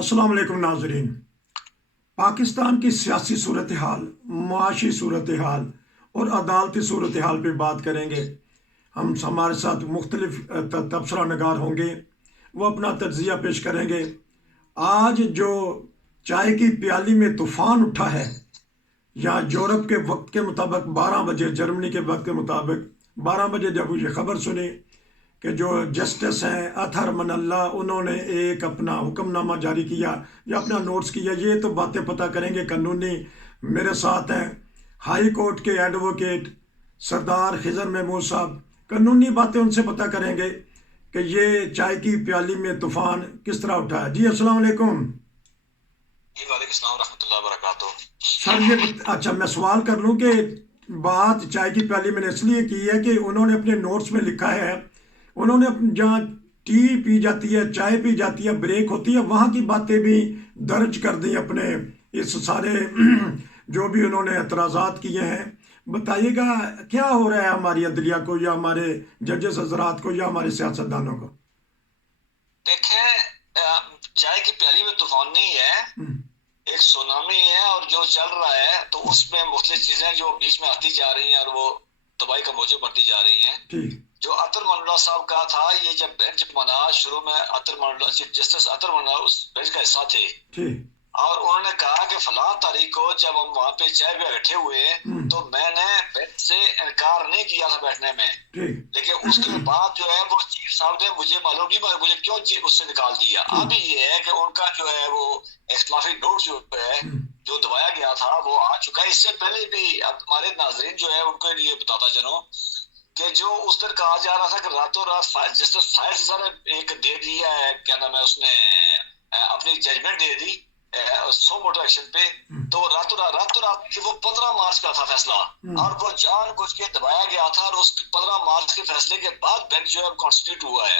अस्सलाम वालेकुम नाजरीन। पाकिस्तान की सियासी सूरत हाल, मुआशी सूरत हाल और अदालती सूरत हाल पर बात करेंगे। हमारे साथ मुख्तलिफ तबसरा नगार होंगे, वो अपना तज्जिया पेश करेंगे। आज जो चाय की प्याली में तूफ़ान उठा है, या यूरोप के वक्त के मुताबिक 12 बजे, जर्मनी के वक्त के मुताबिक 12 बजे जब ये खबर सुनी कि जो जस्टिस हैं अतहर मनल्ला, उन्होंने एक अपना हुक्मनामा जारी किया या अपना नोट्स किया। ये तो बातें पता करेंगे कानूनी। मेरे साथ हैं हाई कोर्ट के एडवोकेट सरदार खिजर महमूद साहब। कानूनी बातें उनसे पता करेंगे कि ये चाय की प्याली में तूफ़ान किस तरह उठा है। जी अस्सलाम वालेकुम। सर ये अच्छा, मैं सवाल कर लूँ कि बात चाय की प्याली मैंने इसलिए की है कि उन्होंने अपने नोट्स में लिखा है, उन्होंने जहाँ टी पी जाती है, चाय पी जाती है, ब्रेक होती है, वहाँ की बातें भी दर्ज कर दी अपने इस सारे जो भी उन्होंने एतराज़ात किए हैं। बताइएगा क्या हो रहा है हमारी अदलिया को, या हमारे जजेस हजरात को, या हमारे सियासतदानों को। देखें, चाय की प्याली में तूफान नहीं है, एक सुनामी है। और जो चल रहा है तो उसमें मुख्तलिफ चीजें जो बीच में आती जा रही हैं और वो तबाही का मौजू बढ़ती जा रही हैं। जो अतर मनल्ला साहब का था, ये जब बेंच बना शुरू में, अतर मनल्ला चीफ जस्टिस अतर मनल्ला उस बेंच का हिस्सा थे। और उन्होंने कहा कि फलां तारीख को जब हम वहां पे चाय पे बैठे हुए तो मैंने बेंच से इनकार नहीं किया था बैठने में, लेकिन उसके बाद जो है वो चीफ साहब ने, मुझे मालूम नहीं मुझे क्यों उससे निकाल दिया। अब ये है कि उनका जो है वो इख्तिलाफी नोट जो है जो दबाया गया था वो आ चुका है। इससे पहले भी अब हमारे नाजरीन जो है उनको ये बताता चलो कि जो उस दिन कहा जा रहा था कि रातों रात जस्टिस फायर ने एक दे दिया है, क्या नाम है, उसने अपनी जजमेंट दे दी सो मोटर एक्शन पे, तो रातों रात कि वो 15 मार्च का था फैसला, और वो जान कुछ के दबाया गया था। और उस 15 मार्च के फैसले के बाद बेंच जो है कॉन्स्टिट्यूट हुआ है।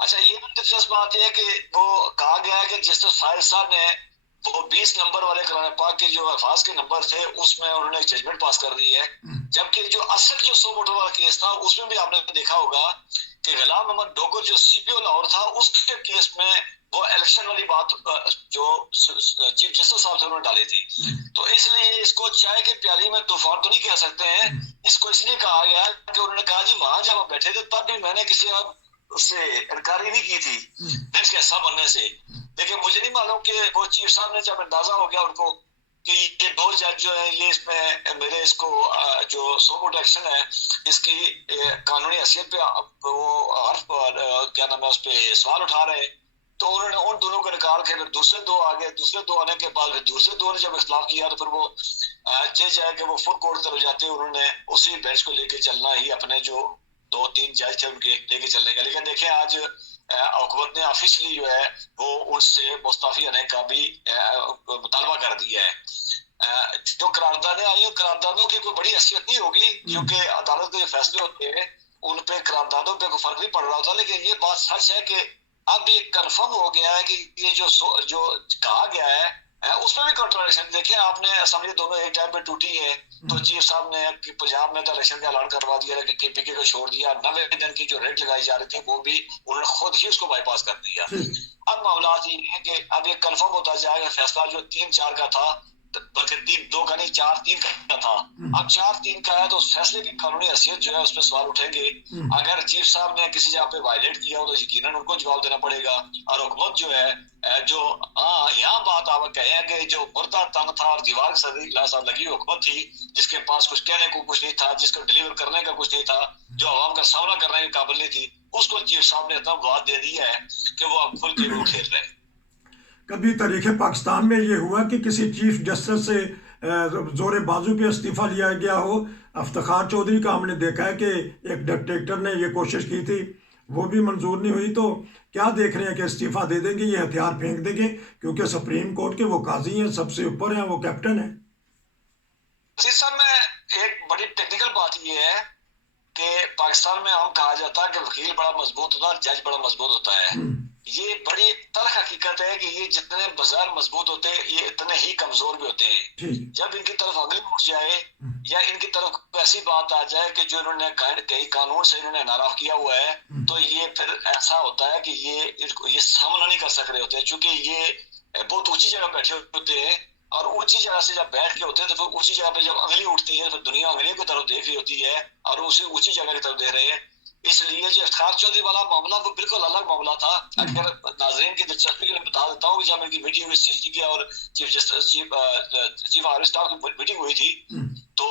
अच्छा, ये भी दिलचस्प बात है कि वो कहा गया है कि जस्टिस फायर साहब ने वो 20 नंबर वाले कुरान पाक के जो अल्फाज के नंबर थे उसमें उन्होंने जजमेंट पास कर दी है। जबकि जो असल जो सो मोटर वाला केस था उसमें भी आपने देखा होगा कि गुलाम मोहम्मद डोगर जो सीपीओ लाहौर था, उसके केस में वो इलेक्शन वाली बात जो चीफ जस्टिस साहब से उन्होंने डाली थी। तो इसलिए इसको चाय के प्याली में तूफान तो नहीं कह सकते हैं, इसको इसलिए कहा गया कि उन्होंने कहा जी वहां जब हम बैठे थे तब भी मैंने किसी उससे इनकारी नहीं की थी बेंच का हिस्सा बनने से। लेकिन मुझे नहीं मालूम कि वो चीफ साहब ने जब अंदाजा हो गया उनको कि ये दो जज जो है ये इसमें मेरे इसको जो सो मोटर एक्शन है इसकी कानूनी हैसियत पे वो हर्फ क्या नाम है उस पर सवाल उठा रहे हैं, तो उन्होंने उन दोनों को निकाल के फिर दूसरे दो आ गए। दूसरे दो आने के बाद फिर दूसरे दो ने जब इख्तिलाफ किया तो फिर वो चेंज जाए कि वो फुल कोर्ट तरफ जाते उन्होंने उसी बेंच को लेके चलना ही अपने जो 2-3 जज थे उनके लेके चलने का। लेकिन देखें आज हुकूमत ने ऑफिशियली जो है वो उससे मुस्तफी होने का भी मुतालबा कर दिया है। जो करारदादें आई हैं, करारदादों की कोई बड़ी हैसियत नहीं होगी क्योंकि अदालत के जो फैसले होते हैं उन पे करारदादों पे कोई फर्क नहीं पड़ रहा होता। लेकिन ये बात सच है कि अब ये कंफर्म हो गया है कि ये जो कहा गया है उसमें भी कॉन्ट्राडिक्शन। देखिए आपने असेंबली दोनों एक टाइम पे टूटी है, तो चीफ साहब ने पंजाब में तो इलेक्शन का ऐलान करवा दिया, लेकिन केपीके को छोड़ दिया। 90 दिन की जो रेट लगाई जा रही थी वो भी उन्होंने खुद ही उसको बाईपास कर दिया। अब मामला ये है कि अब ये कंफर्म होता जाएगा फैसला जो 3-4 का था, बल्कि 3-2 का नहीं 4-3 का था, अब 4-3 का है, तो उस फैसले की कानूनी हैसियत जो है उसमें सवाल उठेंगे। अगर चीफ साहब ने किसी जगह पे वायलेट किया हो तो यकीनन उनको जवाब देना पड़ेगा। और हुकूमत जो है जो यहाँ बात आप कहें कि जो मुर्दा तंग था और दीवार के साथ लगी हुकूमत थी जिसके पास कुछ कहने को कुछ नहीं था, जिसको डिलीवर करने का कुछ नहीं था, जो आवाम का सामना करने के काबिल नहीं थी, उसको चीफ साहब ने इतना वाद दे दिया है कि वो अब खुल के वो खेल रहे हैं। कभी तारीख़ पाकिस्तान में ये हुआ कि किसी चीफ जस्टिस से जोर बाजू पे इस्तीफ़ा लिया गया हो? इफ्तिखार चौधरी का हमने देखा है कि एक डिक्टेटर ने ये कोशिश की थी, वो भी मंजूर नहीं हुई। तो क्या देख रहे हैं कि इस्तीफ़ा दे देंगे, ये हथियार फेंक देंगे? क्योंकि सुप्रीम कोर्ट के वो काजी हैं, सबसे ऊपर हैं, वो कैप्टन है। सिस्टम में एक बड़ी टेक्निकल बात ये है कि पाकिस्तान में हम कहा जाता है कि वकील बड़ा मजबूत होता है, जज बड़ा मजबूत होता है। ये बड़ी तल्ख हकीकत है कि ये जितने बाजार मजबूत होते हैं ये इतने ही कमजोर भी होते हैं। जब इनकी तरफ अगली उठ जाए या इनकी तरफ ऐसी बात आ जाए कि जो इन्होंने कई कानून से इन्होंने नाराज किया हुआ है, तो ये फिर ऐसा होता है कि ये सामना नहीं कर सक रहे होते, क्योंकि ये बहुत ऊंची जगह बैठे होते हैं और ऊंची जगह से जब बैठ के होते हैं तो फिर ऊंची जगह पे जब अगली उठती है तो दुनिया अगली की तरफ देख रही होती है और उसी ऊंची जगह की तरफ देख रहे हैं। इसलिए जो इफ्तार चौधरी वाला मामला वो बिल्कुल अलग मामला था। अगर नाजरीन की दिलचस्पी के लिए बता देता हूँ कि जब इनकी मीटिंग हुई सीजी की और चीफ आर्मी स्टाफ की मीटिंग हुई थी, तो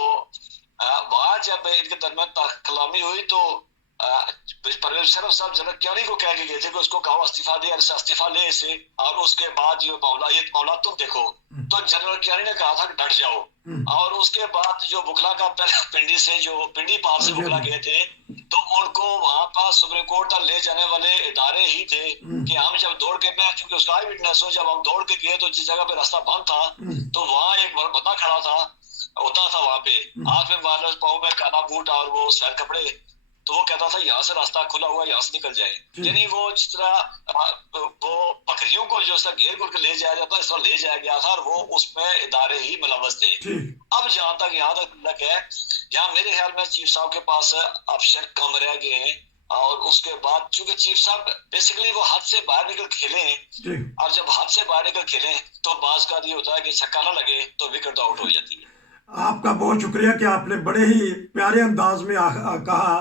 वहां जब इनके दरमियान कलामी हुई तो परवेज शरफ साहब जनरल क्यानी को कह के गए थे कि उसको कहो इस्तीफा दे, इस्तीफा ले इसे, और उसके बाद ये मामला तुम देखो। तो जनरल क्यानी ने कहा था कि डट जाओ, और उसके बाद जो बुखला का पहले पिंडी से जो पिंडी पार से बुखला गए थे तो उनको वहां पर सुप्रीम कोर्ट तक ले जाने वाले इदारे ही थे कि हम जब दौड़ के, मैं चूंकि उसका विटनेस हूँ, जब हम दौड़ के गए तो जिस जगह पे रास्ता बंद था तो वहां एक बंदा खड़ा था होता था वहां पे, हाथ में वायरस, पाँव में काला बूट और वो सैर कपड़े, तो वो कहता था यहाँ से रास्ता खुला हुआ, यहाँ से निकल जाए। यानी वो जिस तरह वो बकरियों को जो घेर के ले जाया जाता है इस तरह ले जाया गया था और वो उसमें इदारे ही मुलव्वस थे। अब जहां तक यहाँ तक है, यहाँ मेरे ख्याल में चीफ साहब के पास ऑप्शन कम रह गए हैं, और उसके बाद चूंकि चीफ साहब बेसिकली वो हाथ से बाहर निकल खेले हैं, और जब हाथ से बाहर निकल खेले तो बाज का ये होता है कि छक्का ना लगे तो विकेट आउट हो जाती है। आपका बहुत शुक्रिया कि आपने बड़े ही प्यारे अंदाज में कहा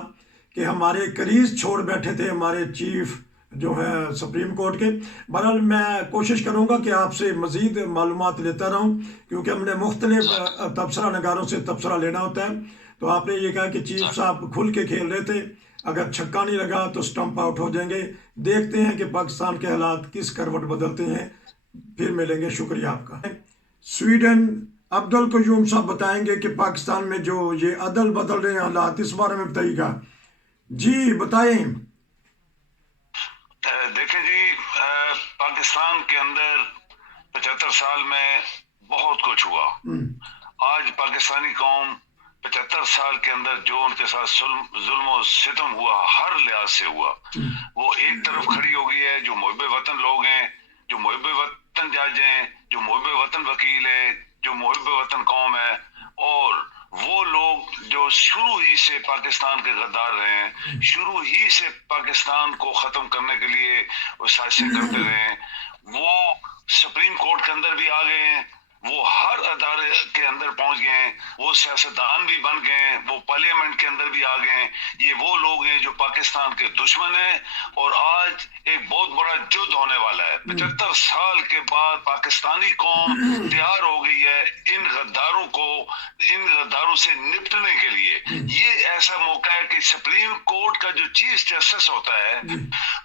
कि हमारे करीज छोड़ बैठे थे हमारे चीफ जो है सुप्रीम कोर्ट के। बहरहाल मैं कोशिश करूंगा कि आपसे मज़ीद मालूमात लेता रहूं, क्योंकि हमने मुख्तलिफ तबसरा नगारों से तबसरा लेना होता है। तो आपने ये कहा कि चीफ साहब खुल के खेल रहे थे, अगर छक्का नहीं लगा तो स्टंप आउट हो जाएंगे। देखते हैं कि पाकिस्तान के हालात किस करवट बदलते हैं, फिर मिलेंगे। शुक्रिया आपका। स्वीडन अब्दुल कयूम साहब बताएंगे कि पाकिस्तान में जो ये अदल बदल रहे हैं हालात, इस बारे में बताइएगा। जी बताएं। देखें जी, पाकिस्तान के अंदर 75 साल में बहुत कुछ हुआ। आज पाकिस्तानी कौम 75 साल के अंदर जो उनके साथ जुल्म और सितम हुआ, हर लिहाज से हुआ, वो एक तरफ खड़ी हो गई है। जो मुहिब वतन लोग हैं, जो मुहिब वतन जज हैं, जो मुहिब वतन वकील है, जो मुहिब वतन कौम है, और वो लोग जो शुरू ही से पाकिस्तान के गद्दार रहे हैं, शुरू ही से पाकिस्तान को खत्म करने के लिए वो साजिशें करते रहे हैं, वो सुप्रीम कोर्ट के अंदर भी आ गए हैं, वो हर अदारे के अंदर पहुंच गए हैं, वो सियासतदान भी बन गए हैं, वो पार्लियामेंट के अंदर भी आ गए हैं। ये वो लोग हैं जो पाकिस्तान के दुश्मन हैं, और आज एक बहुत बड़ा युद्ध होने वाला है। 75 साल के बाद पाकिस्तानी कौम तैयार हो गई है इन गद्दारों से निपटने के लिए। ये ऐसा मौका है कि सुप्रीम कोर्ट का जो चीफ जस्टिस होता है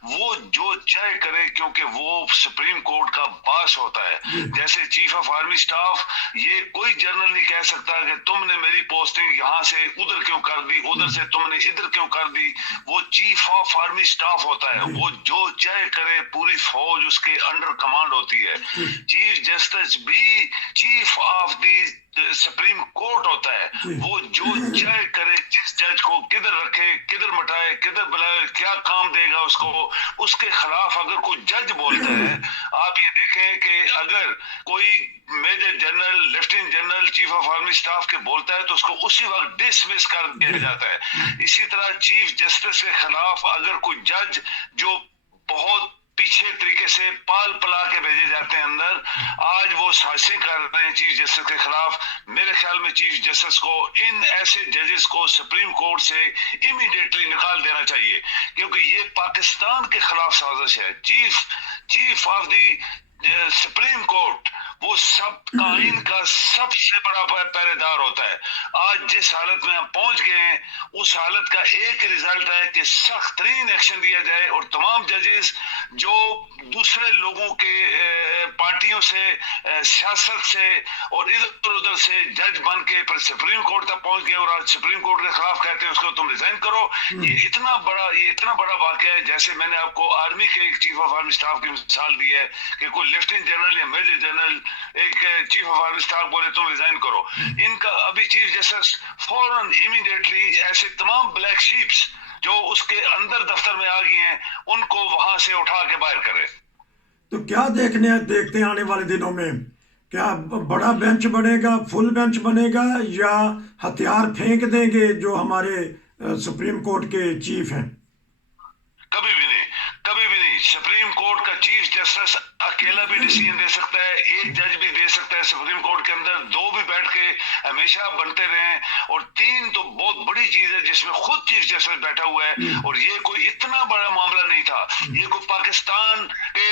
वो जो चाहे करे, क्योंकि वो सुप्रीम कोर्ट का बास होता है। जैसे चीफ ऑफ आर्मी स्टाफ, ये कोई जनरल नहीं कह सकता कि तुमने मेरी पोस्टिंग यहाँ से उधर क्यों कर दी, उधर से तुमने इधर क्यों कर दी। वो चीफ ऑफ आर्मी स्टाफ होता है, वो जो चाहे करे, पूरी फौज उसके अंडर कमांड होती है। चीफ जस्टिस भी chief of the supreme court होता है, वो जो चाहे करे, जिस जज को किधर रखे, किधर मटाए, किधर बुलाए, क्या काम देगा उसको, उसके खिलाफ अगर कोई जज बोलता है, आप ये देखें कि अगर कोई major general, lieutenant general, chief of army staff के बोलता है तो उसको उसी वक्त डिसमिस कर दिया जाता है। इसी तरह चीफ जस्टिस के खिलाफ अगर कोई जज जो बहुत पीछे तरीके से पाल पला के भेजे जाते हैं अंदर, आज वो साजिशें कर रहे हैं चीफ जस्टिस के खिलाफ। मेरे ख्याल में चीफ जस्टिस को, इन ऐसे जजेस को सुप्रीम कोर्ट से इमीडिएटली निकाल देना चाहिए, क्योंकि ये पाकिस्तान के खिलाफ साजिश है। Chief of the supreme court वो सब आइन का सबसे बड़ा पहरेदार होता है। आज जिस हालत में हम पहुंच गए हैं, उस हालत का एक रिजल्ट है कि सख्त तरीन एक्शन दिया जाए, और तमाम जजेस जो दूसरे लोगों के पार्टियों से, सियासत से और इधर उधर से जज बन के फिर सुप्रीम कोर्ट तक पहुंच गए, और आज सुप्रीम कोर्ट के खिलाफ कहते हैं उसको तुम रिजाइन करो। ये इतना बड़ा वाकया है। जैसे मैंने आपको आर्मी के एक चीफ ऑफ आर्मी स्टाफ की मिसाल दी है कि कोई लेफ्टिनेंट जनरल या मेजर जनरल एक चीफ ऑफ आर्मी स्टाफ बोले तुम रिजाइन करो, इनका अभी चीफ जस्टिस फौरन इमीडिएटली ऐसे तमाम ब्लैक शीप्स जो उसके अंदर दफ्तर में आ गए हैं उनको वहां से उठा के बाहर करे। तो क्या देखते हैं आने वाले दिनों में? क्या बड़ा बेंच बनेगा, फुल बेंच बनेगा, या हथियार फेंक देंगे जो हमारे सुप्रीम कोर्ट के चीफ हैं? कभी भी नहीं, कभी भी नहीं। सुप्रीम कोर्ट का चीफ जस्टिस अकेला भी डिसीजन दे सकता है, एक जज भी दे सकता है सुप्रीम कोर्ट के अंदर, दो भी बैठ के हमेशा बनते रहे, और तीन तो बहुत बड़ी चीज है जिसमें खुद चीफ जस्टिस बैठा हुआ है। और ये कोई इतना बड़ा मामला नहीं था, ये कोई पाकिस्तान के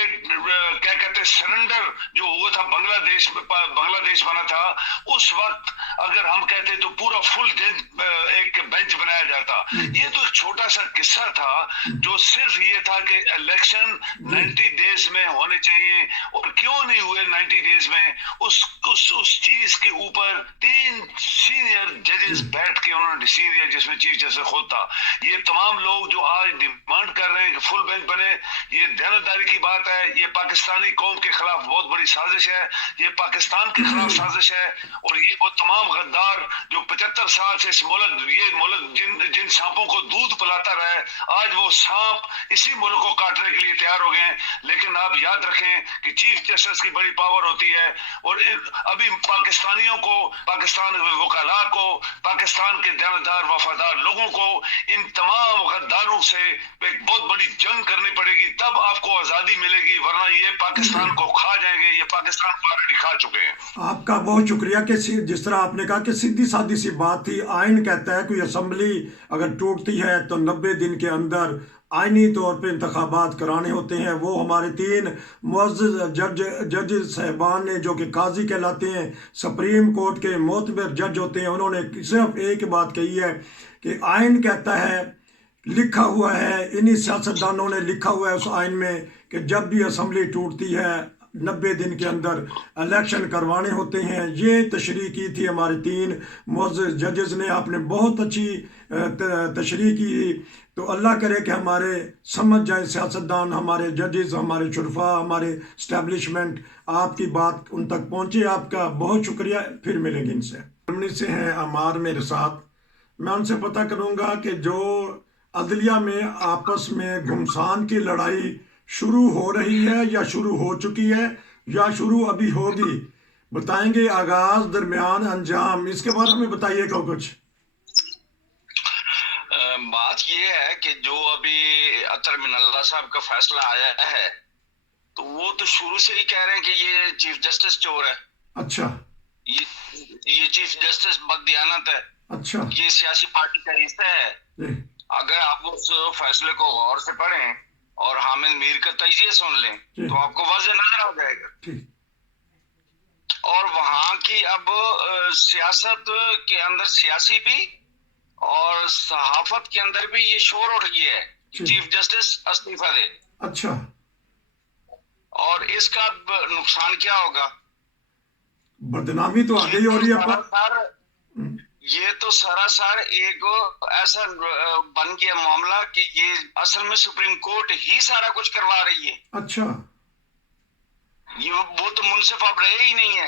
क्या कहते हैं सरेंडर जो हुआ था, बांग्लादेश बना था उस वक्त, अगर हम कहते तो पूरा फुल एक बेंच बनाया जाता। ये तो एक छोटा सा किस्सा था जो सिर्फ ये था कि इलेक्शन 90 डेज में होने चाहिए, और क्यों नहीं हुए 90 डेज में, उस चीज के ऊपर 3 सीनियर जजेस बैठ के उन्होंने डिसीजन दिया जिसमें चीफ जस्टिस खुद था। ये तमाम लोग जो आज डिमांड कर रहे हैं कि फुल बेंच बने, ये दयानतदारी की बात है, ये पाकिस्तानी कौम के खिलाफ बहुत बड़ी साजिश है, ये पाकिस्तान के खिलाफ साजिश है, और ये वो तमाम गद्दार जो 75 साल से इस मुल्क जिन सांपों को दूध पिलाता रहे, आज वो सांप इसी मुल्क को काटने के लिए तैयार हो गए। लेकिन आप याद रखें कि चीफ जस्टिस की बड़ी पावर होती है, और अभी पाकिस्तानियों को, पाकिस्तान के वकाला को, पाकिस्तान के दयानतदार वफादार लोगों को इन तमाम गद्दारों से एक बहुत बड़ी जंग करनी पड़ेगी, तब आपको आजादी मिलेगी, वरना ये पाकिस्तान को खा जाएंगे। ये पाकिस्तान को ऑलरेडी खा चुके हैं। आपका बहुत शुक्रिया कि जिस तरह आपने कहा कि सीधी सादी सी बात थी। आइन कहता है कोई असेंबली अगर टूटती है तो 90 दिन के अंदर आइनी तौर पे इंतखाबात कराने होते हैं। वो हमारे 3 मुअज़्ज़ज़ जज साहबान ने जो कि काजी कहलाते हैं, सुप्रीम कोर्ट के मोतबर जज होते हैं, उन्होंने सिर्फ एक बात कही है कि आइन कहता है, लिखा हुआ है, इन्हीं सियासतदानों ने लिखा हुआ है उस आइन में कि जब भी असेंबली टूटती है 90 दिन के अंदर इलेक्शन करवाने होते हैं। ये तशरीह की थी हमारे 3 मुअज़्ज़ज़ जजेस ने। आपने बहुत अच्छी तशरीह की। तो अल्लाह करे कि हमारे समझ जाए सियासतदान, हमारे जजेस, हमारे शुरफा, हमारे इस्टेब्लिशमेंट, आपकी बात उन तक पहुँचे। आपका बहुत शुक्रिया। फिर मिलेंगे इनसे। जर्मनी से हैं अमार मेरे साथ। मैं उनसे पता करूँगा कि जो अदलिया में आपस में घुमसान की लड़ाई शुरू हो रही है या शुरू हो चुकी है या शुरू अभी होगी, बताएंगे आगाज, दरमियान, अंजाम, इसके बारे में बताइएगा कुछ। बात ये है कि जो अभी अतर मिनल्ला साहब का फैसला आया है, तो वो तो शुरू से ही कह रहे हैं कि ये चीफ जस्टिस चोर है। अच्छा। ये चीफ जस्टिस बददियानत है। अच्छा। ये सियासी पार्टी का हिस्सा है। अगर आप उस फैसले को गौर से पढ़ें और हामिद मीर का तजिया सुन लें तो आपको वाज़ेह नजर आ जाएगा। और वहां की अब सियासत के अंदर सियासी भी और सहाफत के अंदर भी ये शोर उठ गया है कि चीफ जस्टिस इस्तीफा दे। अच्छा। और इसका नुकसान क्या होगा? बदनामी तो आ गई हो रही है। ये तो सरासर एक ऐसा बन गया मामला कि ये असल में सुप्रीम कोर्ट ही सारा कुछ करवा रही है। अच्छा। ये वो तो मुंसिफ अब रहे ही नहीं है।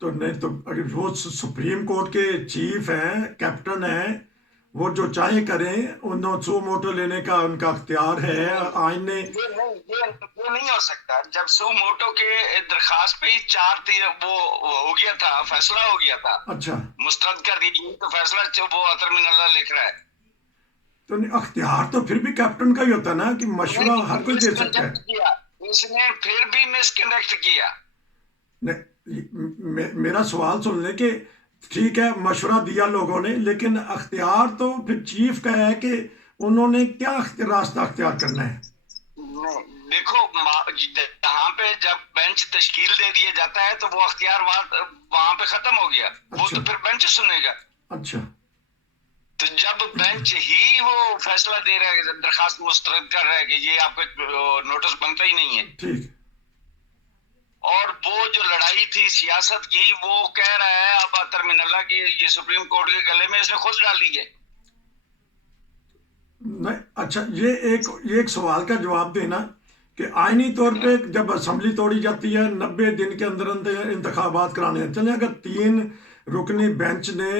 तो नहीं तो अगर वो सुप्रीम कोर्ट के चीफ हैं, कैप्टन हैं, वो जो चाहे करें, उन्हें सो मोटो लेने का उनका अख्तियार है। आइन ने ये नहीं हो सकता। जब सो मोटो के दरखास्त पे ही 4 वो हो गया था, फैसला हो गया था। अच्छा। मुस्तरद कर दी, तो फैसला वो अतर मिनल्ला लिख रहा है। तो अख्तियार तो फिर भी कैप्टन का ही होता है ना, कि मशवरा हर कोई दे सकता है। इसने फिर भी मिसकंडक्ट किया। मेरा सवाल सुन ले कि ठीक है, मशवरा दिया लोगों ने, लेकिन अख्तियार तो फिर चीफ का है कि उन्होंने क्या रास्ता अख्तियार करना है। देखो, यहाँ पे जब बेंच तश्कील दे दिया जाता है तो वो अख्तियार वहां पे खत्म हो गया। अच्छा। वो तो फिर बेंच सुनेगा। अच्छा। तो जब बेंच ही वो फैसला दे रहा है, दरखास्त मुस्तरद कर रहा है कि ये आपका नोटिस बनता ही नहीं है। ठीक। और वो जो लड़ाई थी सियासत की, वो कह रहा है अब अतर मिनल्ला की ये सुप्रीम कोर्ट के गले में इसने खुद डाली है। नहीं, अच्छा, ये एक सवाल का जवाब देना कि आईनी तौर पे जब असेंबली तोड़ी जाती है 90 दिन के अंदर अंदर इंतखाबात कराने हैं। चले, अगर 3 रुकनी बेंच ने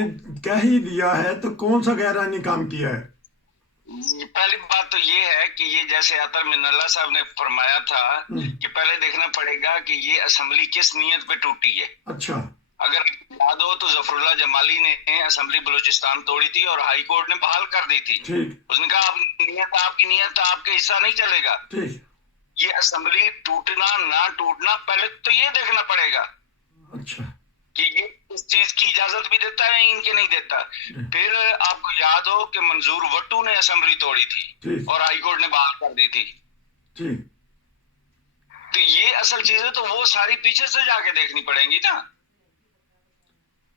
कह ही दिया है तो कौन सा गैर आईनी काम किया है? पहली बात तो ये है कि ये जैसे अतर मिनल्ला साहब ने फरमाया था कि पहले देखना पड़ेगा कि ये असेंबली किस नीयत पे टूटी है। अच्छा। अगर याद हो तो जफरुल्लाह जमाली ने असेंबली बलूचिस्तान तोड़ी थी और हाई कोर्ट ने बहाल कर दी थी। उसने कहा आपकी नीयत आपके हिस्सा नहीं चलेगा। ये असेंबली टूटना ना टूटना पहले तो ये देखना पड़ेगा। अच्छा। कि ये इस चीज की इजाजत भी देता है इनके नहीं देता। फिर आपको याद हो कि मंजूर वट्टू ने असेंबली तोड़ी थी और हाई कोर्ट ने बहाल कर दी थी। तो ये असल चीज है, तो वो सारी पीछे से जाके देखनी पड़ेंगी ना।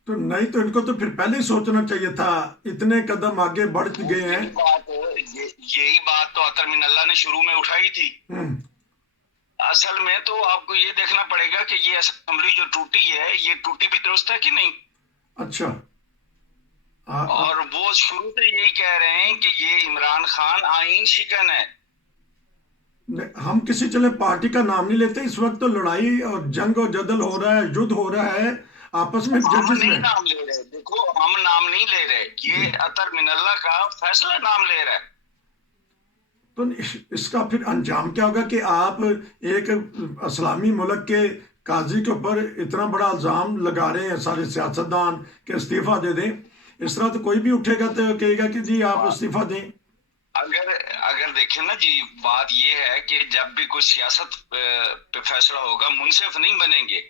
तो नहीं तो इनको तो फिर पहले ही सोचना चाहिए था, इतने कदम आगे बढ़ गए हैं। यही बात तो अतर मिनल्ला ने शुरू में उठाई थी। असल में तो आपको ये देखना पड़ेगा कि ये असेंबली जो टूटी है ये टूटी भी दुरुस्त है कि नहीं। अच्छा। और वो शुरू से यही कह रहे हैं कि ये इमरान खान आईन शिकन है। हम किसी चले पार्टी का नाम नहीं लेते, इस वक्त तो लड़ाई और जंग और जदल हो रहा है, युद्ध हो रहा है आपस में। हम नहीं नाम ले रहे, देखो हम नाम नहीं ले रहे, ये अतर मिनल्ला का फैसला नाम ले रहा है। तो इसका फिर अंजाम क्या होगा कि आप एक इस्लामी मुल्क के काजी के ऊपर इतना बड़ा इल्जाम लगा रहे हैं सारे सियासतदान के इस्तीफा दे दें। इस तरह तो कोई भी उठेगा तो कहेगा कि जी आप इस्तीफा दें। अगर देखें ना जी, बात ये है कि जब भी कोई सियासत पे फैसला होगा मुनसिफ नहीं बनेंगे,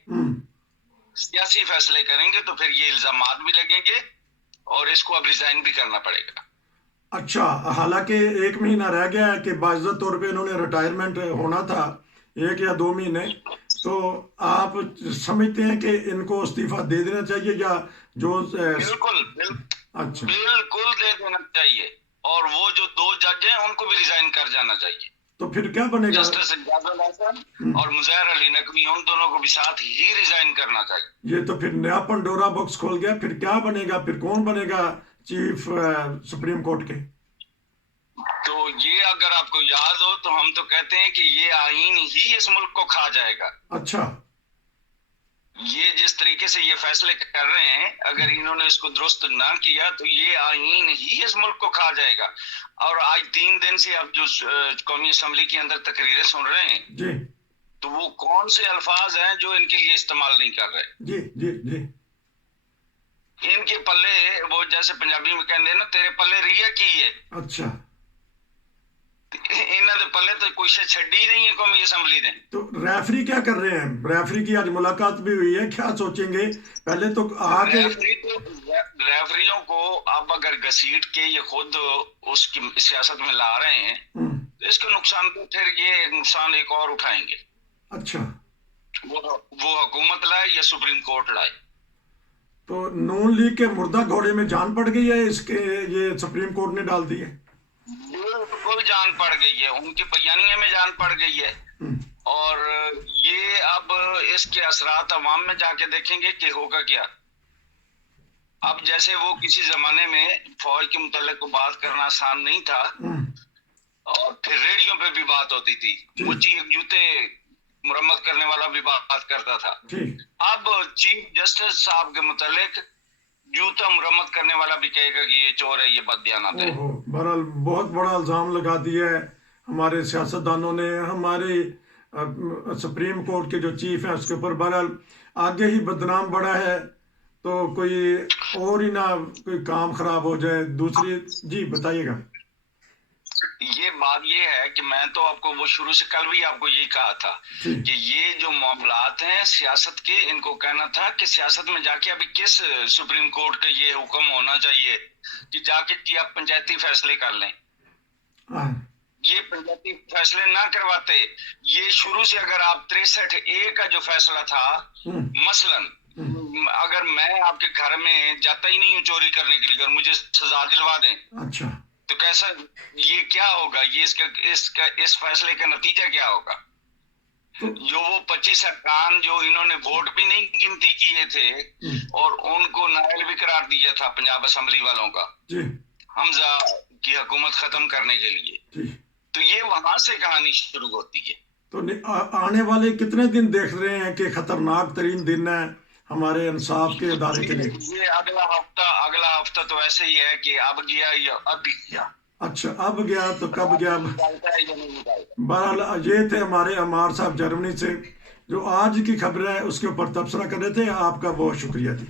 सियासी फैसले करेंगे तो फिर ये इल्जामात भी लगेंगे और इसको अब रिजाइन भी करना पड़ेगा। अच्छा, हालांकि 1 महीना रह गया है कि बाइज्जत तौर पे इन्होंने रिटायरमेंट होना था, 1 या 2 महीने, तो आप समझते हैं कि इनको इस्तीफा दे देना चाहिए या जो बिल्कुल अच्छा बिल्कुल दे देना चाहिए और वो जो 2 जज हैं उनको भी रिजाइन कर जाना चाहिए। तो फिर क्या बनेगा? जस्टिस इजाजुल हसन और मुज़हिर अली नकवी, उन दोनों को भी साथ ही रिजाइन करना चाहिए। ये तो फिर नया पंडोरा बॉक्स खोल गया। फिर क्या बनेगा? फिर कौन बनेगा चीफ सुप्रीम कोर्ट के? तो ये अगर आपको याद हो तो हम तो कहते हैं कि ये आईन ही इस मुल्क को खा जाएगा। अच्छा। ये जिस तरीके से ये फैसले कर रहे हैं, अगर इन्होंने इसको दुरुस्त ना किया तो ये आईन ही इस मुल्क को खा जाएगा। और आज 3 दिन से आप जो कौमी असम्बली के अंदर तकरीरें सुन रहे हैं जी, तो वो कौन से अल्फाज हैं जो इनके लिए इस्तेमाल नहीं कर रहे? जी जी जी। इनके पल्ले वो जैसे पंजाबी में कहते हैं ना, तेरे पल्ले रिया की है। अच्छा। इन्होंने पल्ले तो कोई शे छड़ी ही नहीं है कौमी असम्बली ने। तो रेफरी क्या कर रहे हैं? रेफरी की आज मुलाकात भी हुई है, क्या सोचेंगे? पहले तो आके रेफरियों को अब अगर घसीट के ये खुद उसकी सियासत में ला रहे हैं तो इसका नुकसान तो फिर ये नुकसान एक और उठाएंगे। अच्छा। वो हुकूमत लाए या सुप्रीम कोर्ट लाए। तो नून लीग के मुर्दा घोड़े में जान पड़ गई है इसके, ये सुप्रीम कोर्ट ने डाल दी है। बिल्कुल जान पड़ गई है, उनकी बयानिया में जान पड़ गई है। और ये अब इसके असरात अवाम में जाके देखेंगे कि होगा क्या। अब जैसे वो किसी जमाने में फौज के मुतल्लिक को बात करना आसान नहीं था और फिर रेडियो पे भी बात होती थी, मुझे एक जूते मुरम्मत करने वाला भी बात करता था। अब चीफ जस्टिस साहब के मुतालिक जूता मुरम्मत करने वाला भी कहेगा कि ये चोर है, ये बददियानत है। बहरहाल बहुत बड़ा इल्जाम लगा दिया है हमारे सियासतदानों ने, हमारे सुप्रीम कोर्ट के जो चीफ हैं उसके ऊपर। बहरहाल आगे ही बदनाम बड़ा है तो कोई और ही ना कोई काम खराब हो जाए। दूसरी जी बताइएगा। ये बात ये है कि मैं तो आपको वो शुरू से कल भी आपको यही कहा था कि ये जो मामलात हैं सियासत के, इनको कहना था कि सियासत में जाके अभी किस सुप्रीम कोर्ट का ये हुक्म होना चाहिए कि जाके कि आप पंचायती फैसले कर लें। ये पंचायती फैसले ना करवाते, ये शुरू से अगर आप 63A का जो फैसला था, मसलन अगर मैं आपके घर में जाता ही नहीं हूँ चोरी करने के लिए, अगर मुझे सजा दिलवा दें, अच्छा, तो कैसा ये क्या होगा? ये इस फैसले का नतीजा क्या होगा? जो वो 25 अरकान जो इन्होंने वोट भी नहीं गिनती किए थे और उनको नाअहल भी करार दिया था पंजाब असेंबली वालों का हमजा की हुकूमत खत्म करने के लिए, तो ये वहां से कहानी शुरू होती है। तो आने वाले कितने दिन देख रहे हैं कि खतरनाक तरीन दिन है हमारे इंसाफ के इदारे के लिए? ये अगला हफ्ता तो ऐसे ही है कि अब गया या अभी गया। अच्छा, अब गया तो कब गया? निकालता है या नहीं निकालता। बहरहाल ये थे हमारे अमार साहब जर्मनी से, जो आज की खबर है उसके ऊपर तबसरा कर रहे थे। आपका बहुत शुक्रिया जी।